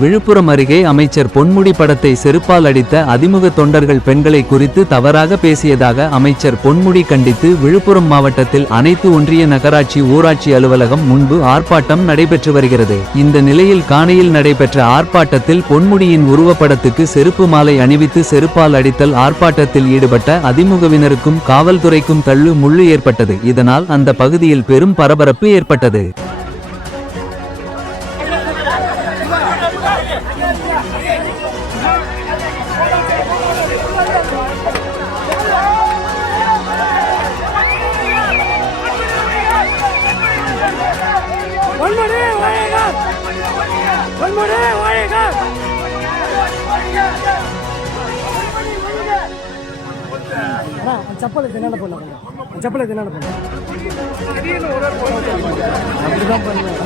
விழுப்புரம் அருகே அமைச்சர் பொன்முடி படத்தை செருப்பால் அடித்த அதிமுக தொண்டர்கள் பெண்களை குறித்து தவறாக பேசியதாக அமைச்சர் பொன்முடி கண்டித்து விழுப்புரம் மாவட்டத்தில் அனைத்து ஒன்றிய நகராட்சி ஊராட்சி அலுவலகம் முன்பு ஆர்ப்பாட்டம் நடைபெற்று வருகிறது. இந்த நிலையில் காணையில் நடைபெற்ற ஆர்ப்பாட்டத்தில் பொன்முடியின் உருவப்படத்துக்கு செருப்பு மாலை அணிவித்து செருப்பால் அடித்தல் ஆர்ப்பாட்டத்தில் ஈடுபட்ட அதிமுகவினருக்கும் காவல்துறைக்கும் தள்ளு முள்ளு ஏற்பட்டது. இதனால் அந்த பகுதியில் பெரும் பரபரப்பு ஏற்பட்டது. சப்பலுக்கு என்னென்ன பண்ண சப்பலுக்கு என்னென்ன பண்ண அப்படிதான் பண்ணுவேன்.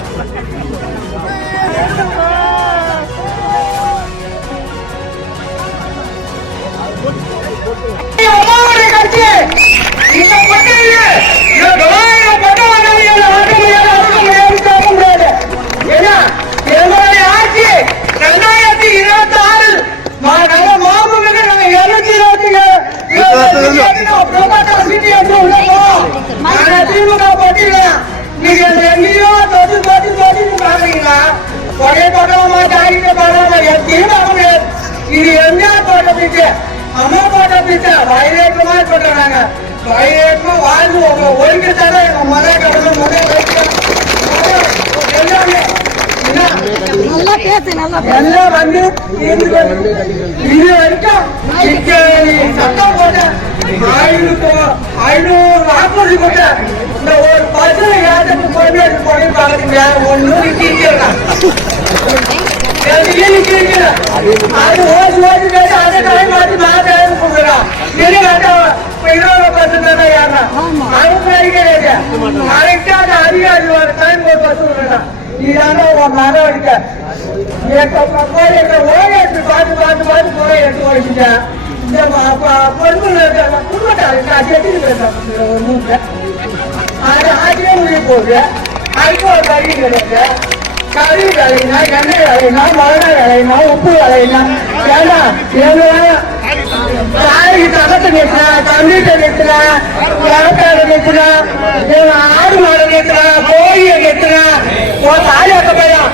கறி விளையினா எண்ணெய் விளையினா மழை விளையினா உப்பு விளையினா ஏன்னா காய்கறி தகத்தை நிறுத்தினா கம்ப்யூட்டர் நிறுத்தினா விளக்காடு நிறுத்தினா ஆடு மாடு நிறுத்தினா கோழியை நிறுத்தினா தாலியாக்க பையன்